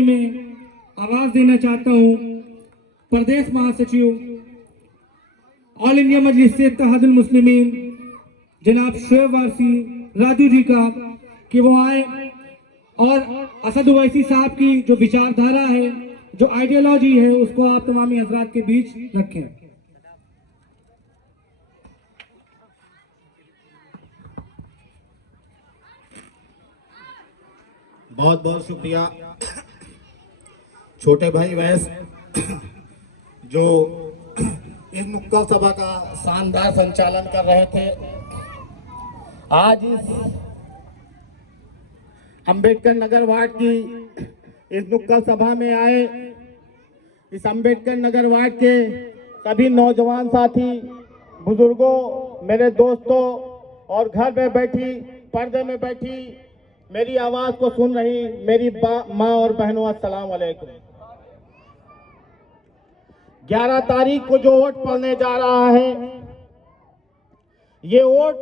में आवाज देना चाहता हूं प्रदेश महासचिव ऑल इंडिया मजलिस इत्तेहादुल मुस्लिमीन जनाब शोएब वारसी राजू जी का कि वो आए और असद ओवैसी साहब की जो विचारधारा है, जो आइडियोलॉजी है, उसको आप तमामी हजरात के बीच रखें। बहुत बहुत शुक्रिया छोटे भाई वैस जो इस नुक्कड़ सभा का शानदार संचालन कर रहे थे। आज इस अंबेडकर नगर वार्ड की इस नुक्कड़ सभा में आए इस अंबेडकर नगर वार्ड के सभी नौजवान साथी, बुजुर्गों, मेरे दोस्तों और घर में बैठी, पर्दे में बैठी मेरी आवाज को सुन रही मेरी माँ और बहनों, अस्सलाम वालेकुम। 11 तारीख को जो वोट पड़ने जा रहा है, ये वोट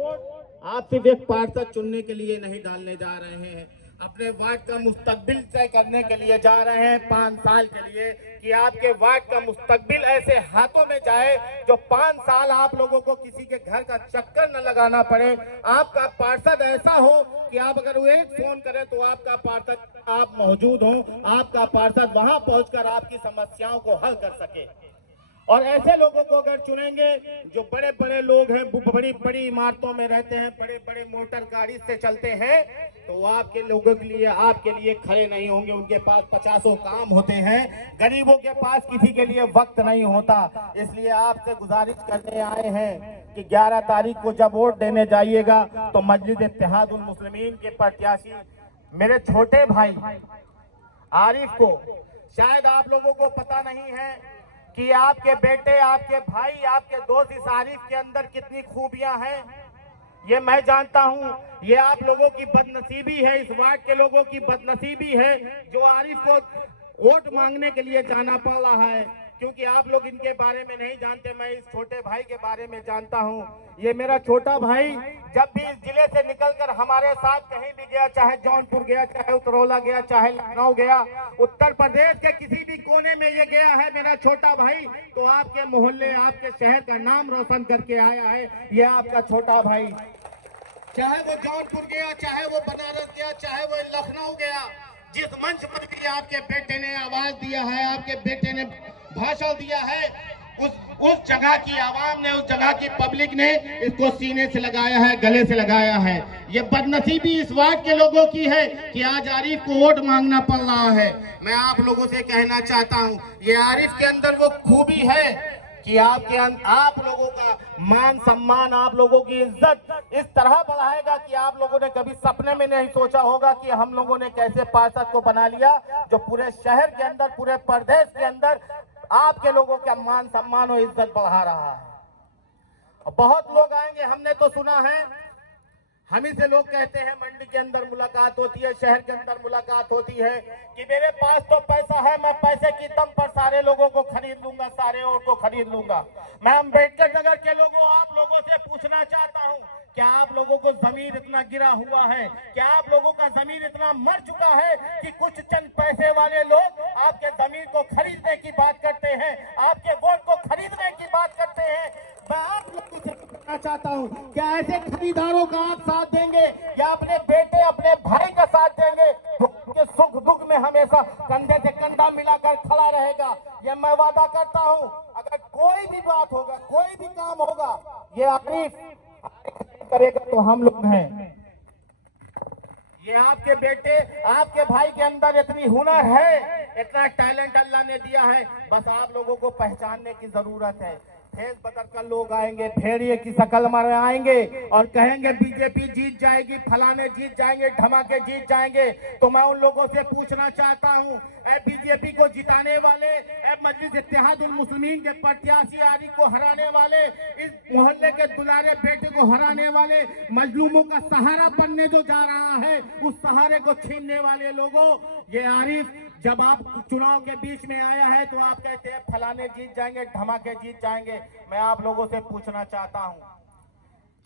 आप सिर्फ एक पार्षद चुनने के लिए नहीं डालने जा रहे हैं, अपने वार्ड का मुस्तकबिल तय करने के लिए जा रहे हैं 5 साल के लिए, कि आपके वार्ड का मुस्तकबिल ऐसे हाथों में जाए जो 5 साल आप लोगों को किसी के घर का चक्कर न लगाना पड़े। आपका पार्षद ऐसा हो कि आप अगर वो एक फोन करें तो आपका पार्षद आप मौजूद हो, आपका पार्षद वहां पहुंचकर आपकी समस्याओं को हल कर सके। और ऐसे लोगों को अगर चुनेंगे जो बड़े बड़े लोग हैं, बड़ी बड़ी इमारतों में रहते हैं, बड़े बड़े मोटर गाड़ी से चलते हैं, तो वो आपके लोगों के लिए, आपके लिए खड़े नहीं होंगे। उनके पास 50 काम होते हैं, गरीबों के पास किसी के लिए वक्त नहीं होता। इसलिए आपसे गुजारिश करने आए हैं कि 11 तारीख को जब वोट देने जाइएगा तो मजलिस इत्तेहादुल मुस्लिमीन के प्रत्याशी मेरे छोटे भाई आरिफ को, शायद आप लोगों को पता नहीं है कि आपके बेटे, आपके भाई, आपके दोस्त इस आरिफ के अंदर कितनी खूबियां हैं, ये मैं जानता हूं। ये आप लोगों की बदनसीबी है, इस वार्ड के लोगों की बदनसीबी है जो आरिफ को वोट मांगने के लिए जाना पड़ रहा है, क्योंकि आप लोग इनके बारे में नहीं जानते। मैं इस छोटे भाई के बारे में जानता हूं। ये मेरा छोटा भाई जब भी इस जिले से निकलकर हमारे साथ कहीं भी गया, चाहे जौनपुर गया, चाहे उतरौला गया, चाहे लखनऊ गया, उत्तर प्रदेश के किसी भी कोने में ये गया है मेरा छोटा भाई, तो आपके मोहल्ले, आपके शहर का नाम रोशन करके आया है। ये आपका छोटा भाई, चाहे वो जौनपुर गया, चाहे वो बनारस गया, चाहे वो लखनऊ गया, जिस मंच पर भी आपके बेटे ने आवाज दिया है, आपके बेटे ने भाषण दिया है, उस जगह की आवाम ने, उस जगह की पब्लिक ने इसको सीने से लगाया है, गले से लगाया है। ये बदनसीबी इस वार्ड के लोगों की है कि आज आरिफ को वोट मांगना पड़ रहा है। मैं आप लोगों से कहना चाहता हूं, ये आरिफ के अंदर वो खूबी है कि आप लोगों का मान सम्मान, आप लोगों की इज्जत इस तरह बढ़ाएगा कि आप लोगों ने कभी सपने में नहीं सोचा होगा कि हम लोगों ने कैसे पार्षद को बना लिया जो पूरे शहर के अंदर, पूरे प्रदेश के अंदर आपके लोगों का मान सम्मान और इज्जत बढ़ा रहा है। बहुत लोग आएंगे, हमने तो सुना है, हम ही से लोग कहते हैं मंडी के अंदर मुलाकात होती है, शहर के अंदर मुलाकात होती है कि मेरे पास तो पैसा है, मैं पैसे की दम पर सारे लोगों को खरीद लूंगा, सारे वोट को खरीद लूंगा। मैं अम्बेडकर नगर के लोगों, आप लोगों से पूछना चाहता हूं, क्या आप लोगों को जमीर इतना गिरा हुआ है, क्या आप लोगों का जमीर इतना मर चुका है कि कुछ चंद पैसे वाले लोग आपके जमीर को खरीदने की बात करते हैं, आपके वोट को खरीदने की बात करते हैं? मैं आप लोगों से पूछना चाहता हूं, क्या ऐसे खरीदारों का आप साथ देंगे या अपने बेटे, अपने भाई का साथ देंगे जो सुख दुख में हमेशा कंधे से कंधा मिलाकर खड़ा रहेगा? ये मैं वादा करता हूं, अगर कोई भी बात होगा, कोई भी काम होगा, ये आरिफ करेगा तो हम लोग हैं। ये आपके बेटे, आपके भाई के अंदर इतनी हुनर है, इतना टैलेंट अल्लाह ने दिया है, बस आप लोगों को पहचानने की जरूरत है। फेस बदल कर लोग आएंगे, भेड़िए की शक्ल में आएंगे और कहेंगे बीजेपी जीत जाएगी, फलाने जीत जाएंगे, धमाके जीत जाएंगे। तो मैं उन लोगों से पूछना चाहता हूं, बीजेपी को जिताने वाले, मजलिस इत्तेहादुल मुस्लिमीन के प्रत्याशी आरिफ को हराने वाले, इस मोहल्ले के दुलारे बेटे को हराने वाले, मजलूमों का सहारा बनने जो जा रहा है, उस सहारे को छीनने वाले लोगों, ये आरिफ जब आप चुनाव के बीच में आया है तो आप कहते हैं फलाने जीत जाएंगे, धमाके जीत जाएंगे। मैं आप लोगों से पूछना चाहता हूं,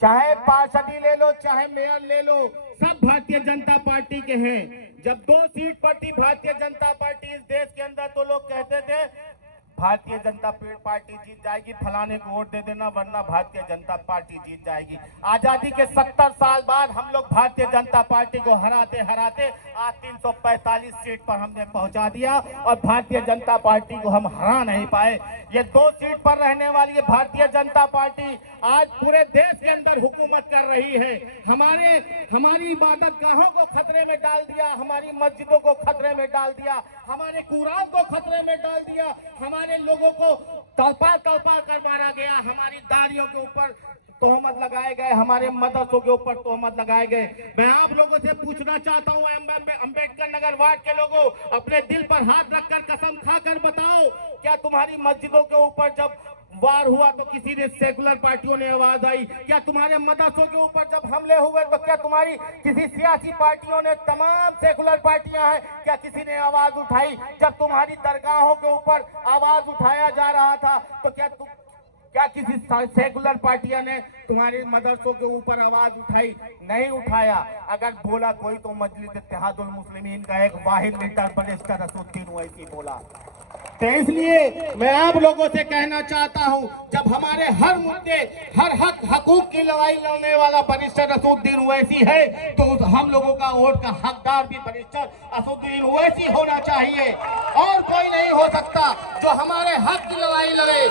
चाहे पार्षदी ले लो, चाहे मेयर ले लो, सब भारतीय जनता पार्टी के हैं। जब 2 सीट पर थी भारतीय जनता पार्टी इस देश के अंदर, तो लोग कहते थे भारतीय जनता पार्टी जीत जाएगी, फलाने को वोट दे देना वरना भारतीय जनता पार्टी जीत जाएगी। आजादी के 70 साल बाद हम लोग भारतीय जनता पार्टी को हराते हराते आज 345 सीट पर हमने पहुंचा दिया और भारतीय जनता पार्टी को हम हरा नहीं पाए। ये 2 सीट पर रहने वाली है भारतीय जनता पार्टी आज पूरे देश के अंदर हुकूमत कर रही है। हमारी इबादत गाहों को खतरे में डाल दिया, हमारी मस्जिदों को खतरे में डाल दिया, हमारे कुरान को खतरे में डाल दिया, हमारे लोगों को तड़पा कर मारा गया, हमारी दाढ़ियों के ऊपर तोहमत लगाए गए, हमारे मदरसों के ऊपर तोहमत लगाए गए। मैं आप लोगों से पूछना चाहता हूं, अंबेडकर नगर वार्ड के लोगों, अपने दिल पर हाथ रखकर कसम खाकर बताओ, क्या तुम्हारी मस्जिदों के ऊपर जब वार हुआ तो किसी ने सेकुलर पार्टियों ने आवाज आई? क्या तुम्हारे मदरसों के ऊपर जब हमले हुए तो क्या तुम्हारी किसी सियासी पार्टियों ने, तमाम सेकुलर पार्टियां हैं, क्या किसी ने आवाज उठाई? जब तुम्हारी दरगाहों के ऊपर आवाज उठाया जा रहा था तो क्या किसी सेकुलर पार्टियां ने तुम्हारे मदरसों के ऊपर आवाज उठाई? नहीं उठाया। अगर बोला कोई तो मजलिस इत्तेहादुल मुस्लिमीन का एक वाहिद लीडर बैरिस्टर असदुद्दीन ओवैसी बोला। तो इसलिए मैं आप लोगों से कहना चाहता हूं, जब हमारे हर मुद्दे, हर हकूक की लड़ाई लड़ने वाला बैरिस्टर असदुद्दीन ओवैसी है, तो हम लोगों का वोट का हकदार भी बैरिस्टर असदुद्दीन ओवैसी होना चाहिए और कोई नहीं हो सकता। जो हमारे हक की लड़ाई लड़े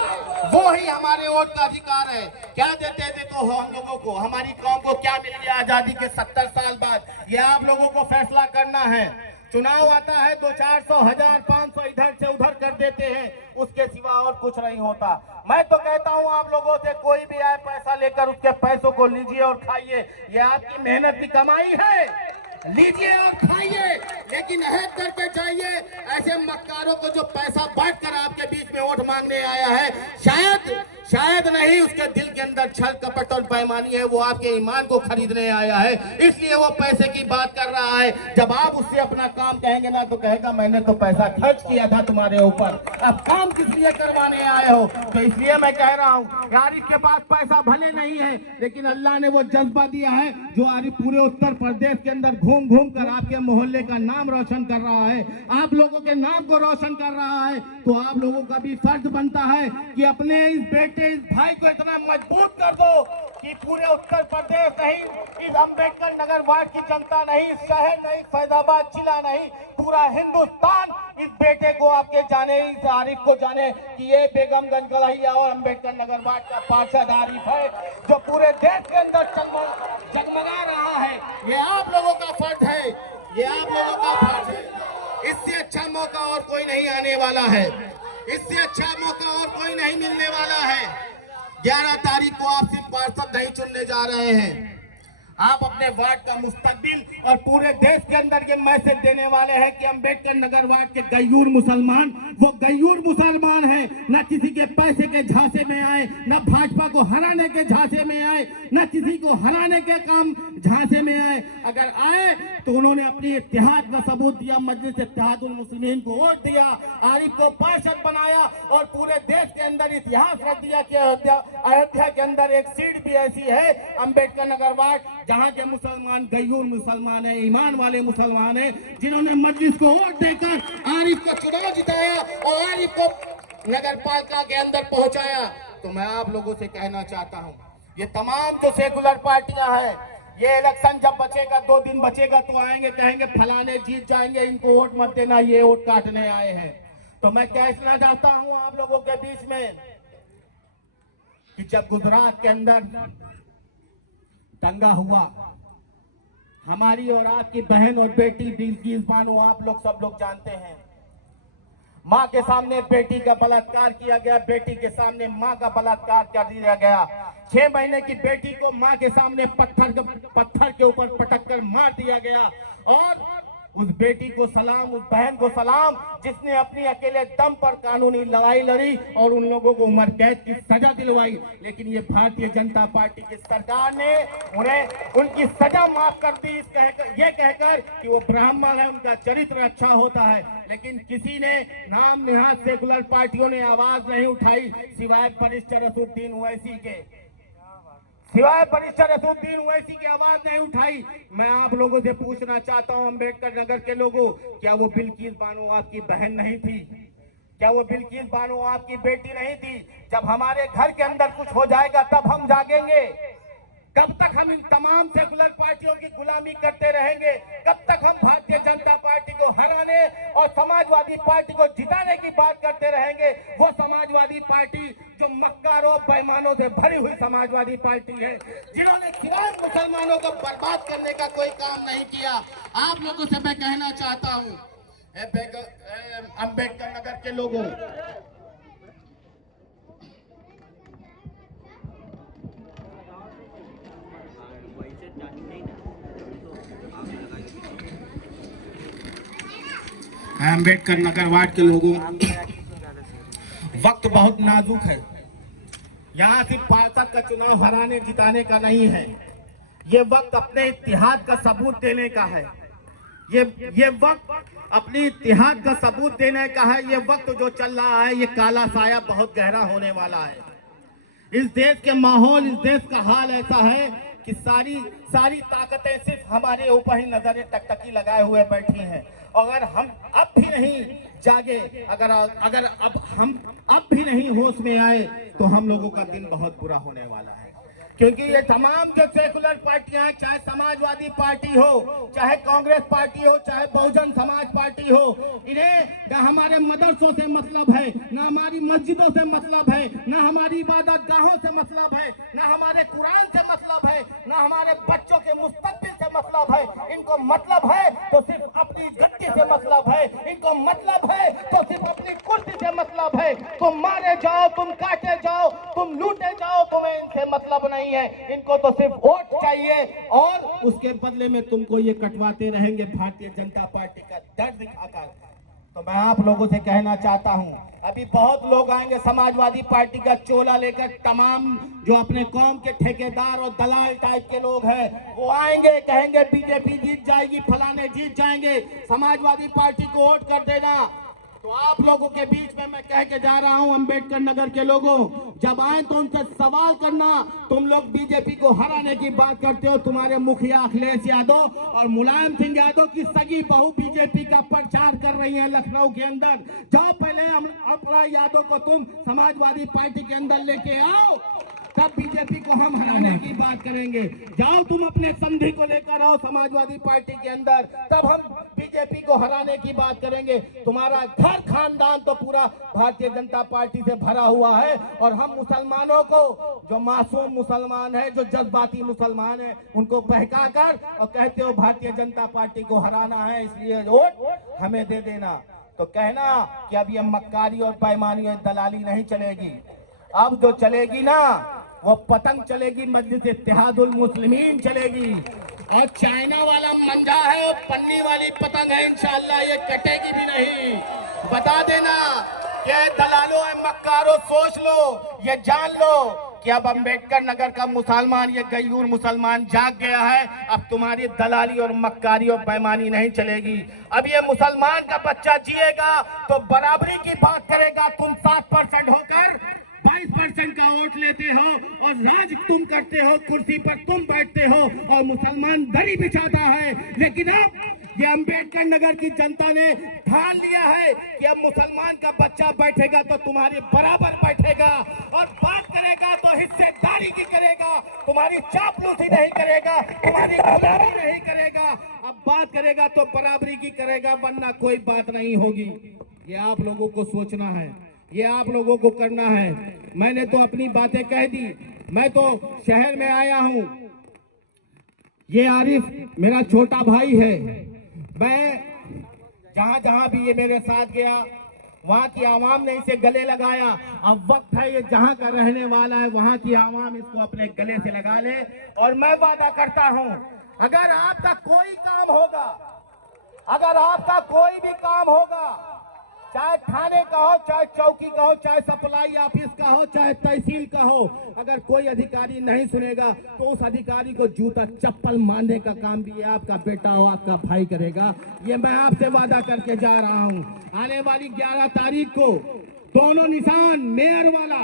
वो ही हमारे वोट का अधिकार है। क्या देते थे तो हम लोगों को, हमारी कौम को क्या मिल गया आजादी के 70 साल बाद, ये आप लोगों को फैसला करना है। चुनाव आता है 200-400 1000 500 इधर से उधर कर देते हैं, उसके सिवा और कुछ नहीं होता। मैं तो कहता हूं आप लोगों से, कोई भी आए पैसा लेकर उसके पैसों को लीजिए और खाइए, ये आपकी मेहनत की कमाई है, लीजिए और खाइए, लेकिन अहद करके चाहिए। ऐसे मक्कारों को जो पैसा बांट कर आपके बीच में वोट मांगने आया है, शायद नहीं, उसके दिल के अंदर छल कपट और बेईमानी है, वो आपके ईमान को खरीदने आया है, इसलिए वो पैसे की बात कर रहा है। जब आप उससे अपना काम कहेंगे ना तो कहेगा मैंने तो पैसा खर्च किया था तुम्हारे ऊपर, अब काम किस लिए करवाने आए हो? तो इसलिए मैं कह रहा हूँ यार, इसके पास पैसा भले नहीं है लेकिन अल्लाह ने वो जज्बा दिया है जो आज पूरे उत्तर प्रदेश के अंदर घूम घूम कर आपके मोहल्ले का नाम रोशन कर रहा है, आप लोगों के नाम को रोशन कर रहा है। तो आप लोगों का भी फर्ज बनता है कि अपने इस बेटे, इस भाई को इतना मजबूत कर दो कि पूरे उत्तर प्रदेश नहीं, इस अंबेडकर नगर वार्ड की जनता नहीं, शहर नहीं, फैजाबाद जिला नहीं, पूरा हिंदुस्तान इस बेटे को आपके जाने, इस आरिफ को जाने कि ये बेगमगंज गलहिया और अंबेडकर नगर वार्ड का पार्षद आरिफ है, जो पूरे देश के अंदर जगमगा रहा है। ये आप लोगों का फर्ज है, ये आप लोगों का फर्ज है। इससे अच्छा मौका और कोई नहीं आने वाला है, इससे अच्छा मौका और कोई नहीं मिलने वाला है। 11 तारीख को आप सिर्फ पार्षद नहीं चुनने जा रहे हैं, आप अपने वार्ड का मुस्तकबिल और पूरे देश के अंदर ये मैसेज देने वाले हैं कि अंबेडकर नगर वार्ड के गयूर मुसलमान वो गयूर मुसलमान हैं, न किसी के पैसे के झांसे में आए, न भाजपा को हराने के झांसे में आए, न किसी को हराने के काम झांसे में आए। अगर आए तो उन्होंने अपनी इत्तेहाद का सबूत दिया, मजलिस इत्तेहादुल मुस्लिमीन को वोट दिया, आरिफ को पार्षद बनाया और पूरे देश के अंदर इतिहास रख दिया कि अयोध्या के अंदर एक सीट भी ऐसी है अंबेडकर नगर वार्ड जहां के मुसलमान गयूर मुसलमान है, ईमान वाले मुसलमान है, जिन्होंने मजलिस को वोट देकर आरिफ को चुनाव जिताया और आरिफ को नगर पालिका के अंदर पहुंचाया। तो मैं आप लोगों से कहना चाहता हूं, ये तमाम जो सेकुलर पार्टियां हैं, ये इलेक्शन जब बचेगा, 2 दिन बचेगा तो आएंगे कहेंगे फलाने जीत जाएंगे, इनको वोट मत देना, ये वोट काटने आए हैं। तो मैं कहना चाहता हूं आप लोगों के बीच में कि जब गुजरात के अंदर दंगा हुआ, हमारी और आपकी बहन और बेटी बिल्किस बानो, आप लोग सब लोग जानते हैं, मां के सामने बेटी का बलात्कार किया गया, बेटी के सामने मां का बलात्कार कर दिया गया। 6 महीने की बेटी को मां के सामने पत्थर के ऊपर पटक कर मार दिया गया। और उस बेटी को सलाम, उस बहन को सलाम जिसने अपनी अकेले दम पर कानूनी लड़ाई लड़ी और उन लोगों को उम्र कैद की सजा दिलवाई। लेकिन ये भारतीय जनता पार्टी की सरकार ने उन्हें उनकी सजा माफ कर दी, ये कहकर कि वो ब्राह्मण है, उनका चरित्र अच्छा होता है। लेकिन किसी ने नाम निहाद सेकुलर पार्टियों ने आवाज नहीं उठाई सिवाय बैरिस्टर असदुद्दीन ओवैसी के, सिवाय बैरिस्टर असदुद्दीन ओवैसी की आवाज नहीं उठाई। मैं आप लोगों से पूछना चाहता हूं, अम्बेडकर नगर के लोगों, क्या वो बिल्किस बानो आपकी बहन नहीं थी? क्या वो बिल्किस बानो आपकी बेटी नहीं थी? जब हमारे घर के अंदर कुछ हो जाएगा तब हम जागेंगे। कब तक हम इन तमाम सेकुलर पार्टियों की गुलामी करते रहेंगे? कब तक हम भारतीय जनता पार्टी को हराने और समाजवादी पार्टी को जिताने की बात करते रहेंगे? वो समाजवादी पार्टी जो मक्कारों बेईमानों से भरी हुई समाजवादी पार्टी है, जिन्होंने सिवाय मुसलमानों को बर्बाद करने का कोई काम नहीं किया। आप लोगों से मैं कहना चाहता हूँ, अम्बेडकर नगर के लोगों, अम्बेडकर नगर वार्ड के लोगों, वक्त बहुत नाजुक है। यहाँ सिर्फ पार्षद का चुनाव हराने जिताने का नहीं है, ये वक्त अपने इतिहाद का सबूत देने का है। ये वक्त अपनी इतिहाद का सबूत देने का है। ये वक्त जो चल रहा है, ये काला साया बहुत गहरा होने वाला है। इस देश के माहौल, इस देश का हाल ऐसा है कि सारी ताकतें सिर्फ हमारे ऊपर ही नजरें टकटकी लगाए हुए बैठी हैं। अगर हम अब भी नहीं जागे, अगर हम अब भी नहीं होश में आए, तो हम लोगों का दिन बहुत बुरा होने वाला है। क्योंकि ये तमाम जो सेकुलर पार्टियां हैं, चाहे समाजवादी पार्टी हो, चाहे कांग्रेस पार्टी हो, चाहे बहुजन समाज पार्टी हो, इन्हें न हमारे मदरसों से मतलब है, न हमारी मस्जिदों से मतलब है, न हमारी इबादत गाहों से मतलब है, न हमारे कुरान से मतलब है, न हमारे बच्चों के मुस्तकबिल से मतलब है। इनको मतलब है तो सिर्फ अपनी गद्दी से मतलब है, इनको मतलब है तो सिर्फ अपनी कुर्सी से मतलब है। तुम मारे जाओ, तुम काटे जाओ, तुम लूटे जाओ, तुम्हें इनसे मतलब नहीं है। इनको तो सिर्फ वोट चाहिए और उसके बदले में तुमको ये कटवाते रहेंगे भारतीय जनता पार्टी का डर दिखाकर। तो मैं आप लोगों से कहना चाहता हूं, अभी बहुत लोग आएंगे समाजवादी पार्टी का चोला लेकर, तमाम जो अपने कौम के ठेकेदार और दलाल टाइप के लोग हैं, वो आएंगे, कहेंगे बीजेपी जीत जाएगी, फलाने जीत जाएंगे, समाजवादी पार्टी को वोट कर देना। तो आप लोगों के बीच में मैं कह के जा रहा हूं, अम्बेडकर नगर के लोगों, जब आए तो उनसे सवाल करना। तुम लोग बीजेपी को हराने की बात करते हो, तुम्हारे मुखिया अखिलेश यादव और मुलायम सिंह यादव की सगी बहू बीजेपी का प्रचार कर रही है लखनऊ के अंदर। जाओ पहले अपना यादव को तुम समाजवादी पार्टी के अंदर लेके आओ, तब बीजेपी को हम हराने की बात करेंगे। जाओ तुम अपने संधि को लेकर आओ समाजवादी पार्टी के अंदर, तब हम बीजेपी को हराने की बात करेंगे। तुम्हारा घर खानदान तो पूरा भारतीय जनता पार्टी से भरा हुआ है, और हम मुसलमानों को, जो मासूम मुसलमान है, जो जज्बाती मुसलमान है, उनको बहका कर और कहते हो भारतीय जनता पार्टी को हराना है, इसलिए वोट हमें दे देना। तो कहना कि अब ये मक्कारी और बेईमानी और दलाली नहीं चलेगी। अब जो चलेगी ना, वो पतंग चलेगी, मजलिस इत्तेहादुल मुस्लिमीन चलेगी। और चाइना वाला मंजा है, वो पन्नी वाली पतंग है, इंशाअल्लाह ये कटेगी भी नहीं। बता देना कि दलालों और मक्कारों, सोच लो, ये जान लो कि अब अम्बेडकर नगर का मुसलमान, ये गयूर मुसलमान जाग गया है। अब तुम्हारी दलाली और मक्कारी और बेईमानी नहीं चलेगी। अब ये मुसलमान का बच्चा जिएगा तो बराबरी की बात करेगा। तुम 7% होकर 22% का वोट लेते हो और राज तुम करते हो, कुर्सी पर तुम बैठते हो और मुसलमान दरी बिछाता है। लेकिन अब ये अम्बेडकर नगर की जनता ने ठान लिया है कि अब मुसलमान का बच्चा बैठेगा तो तुम्हारे बराबर बैठेगा, और बात करेगा तो हिस्सेदारी की करेगा, तुम्हारी चापलूसी नहीं करेगा, तुम्हारी गुलामी नहीं करेगा। अब बात करेगा तो बराबरी की करेगा, वरना कोई बात नहीं होगी। ये आप लोगों को सोचना है, ये आप लोगों को करना है। मैंने तो अपनी बातें कह दी। मैं तो शहर में आया हूं, ये आरिफ मेरा छोटा भाई है। मैं जहां जहां भी ये मेरे साथ गया, वहां की आवाम ने इसे गले लगाया। अब वक्त है, ये जहां का रहने वाला है, वहां की आवाम इसको अपने गले से लगा ले। और मैं वादा करता हूं, अगर आपका कोई काम होगा, अगर आपका कोई भी काम होगा, चाहे थाने का हो, चाहे चौकी का हो, चाहे सप्लाई ऑफिस का हो, चाहे तहसील का हो, अगर कोई अधिकारी नहीं सुनेगा तो उस अधिकारी को जूता चप्पल मारने का काम भी आपका बेटा हो, आपका भाई करेगा। ये मैं आपसे वादा करके जा रहा हूं। आने वाली 11 तारीख को दोनों निशान, मेयर वाला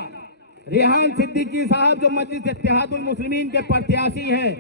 रेहान सिद्दीकी साहब जो मजलिस इत्तेहादुल मुस्लिमीन के प्रत्याशी हैं,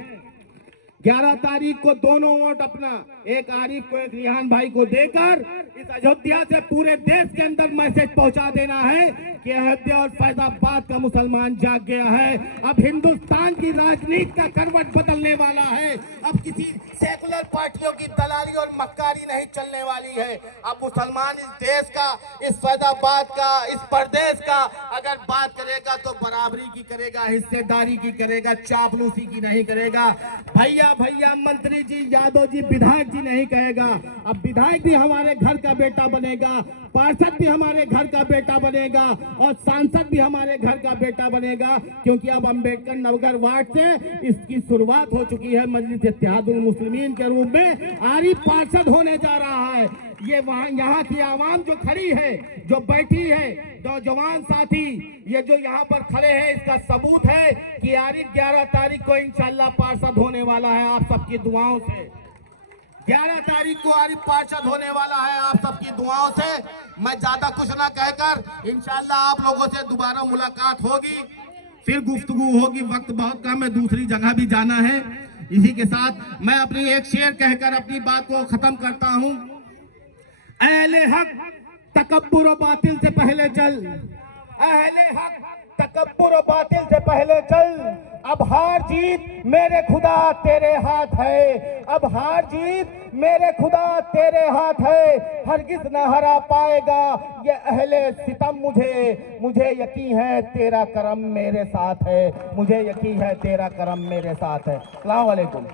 11 तारीख को दोनों वोट अपना, एक आरिफ को एक रेहान भाई को देकर इस अयोध्या से पूरे देश के अंदर मैसेज पहुंचा देना है कि अयोध्या और फैजाबाद का मुसलमान जाग गया है। अब हिंदुस्तान की राजनीति का करवट बदलने वाला है। अब किसी सेकुलर पार्टियों की दलाली और मक्कारी नहीं चलने वाली है। अब मुसलमान इस देश का, इस फैजाबाद का, इस प्रदेश का अगर बात करेगा तो बराबरी की करेगा, हिस्सेदारी की करेगा, चापलूसी की नहीं करेगा। भैया भैया मंत्री जी, यादव जी, विधायक जी नहीं कहेगा। अब विधायक भी हमारे घर का बेटा बनेगा, पार्षद भी हमारे घर का बेटा बनेगा और सांसद भी हमारे घर का बेटा बनेगा, क्योंकि अब अंबेडकर नगर वार्ड से इसकी शुरुआत हो चुकी है। मजलिस इत्तेहादुल मुस्लिमीन के रूप में आरिफ पार्षद होने जा रहा है। ये वहाँ यहाँ की आवाम जो खड़ी है, जो बैठी है, जो जवान साथी ये जो यहाँ पर खड़े हैं, इसका सबूत है कि आरिफ 11 तारीख को इंशाल्लाह पार्षद होने वाला है। आप सबकी दुआओं से 11 तारीख को आरिफ पार्षद होने वाला है, आप सबकी दुआओं से। मैं ज्यादा कुछ ना कहकर इंशाल्लाह आप लोगों से दोबारा मुलाकात होगी, फिर गुफ्तगू होगी। वक्त बहुत कम है, दूसरी जगह भी जाना है। इसी के साथ मैं अपनी एक शेर कहकर अपनी बात को खत्म करता हूँ। अहले हक तकब्बुर और बातिल से पहले चल, अहले हक तकब्बुर और बातिल से पहले चल। अब हार जीत मेरे खुदा तेरे हाथ है, अब हार जीत मेरे खुदा तेरे हाथ है। हरगिज न हरा पाएगा ये अहले सितम मुझे यकीन है तेरा करम मेरे साथ है, मुझे यकीन है तेरा करम मेरे साथ है। अस्सलाम वालेकुम।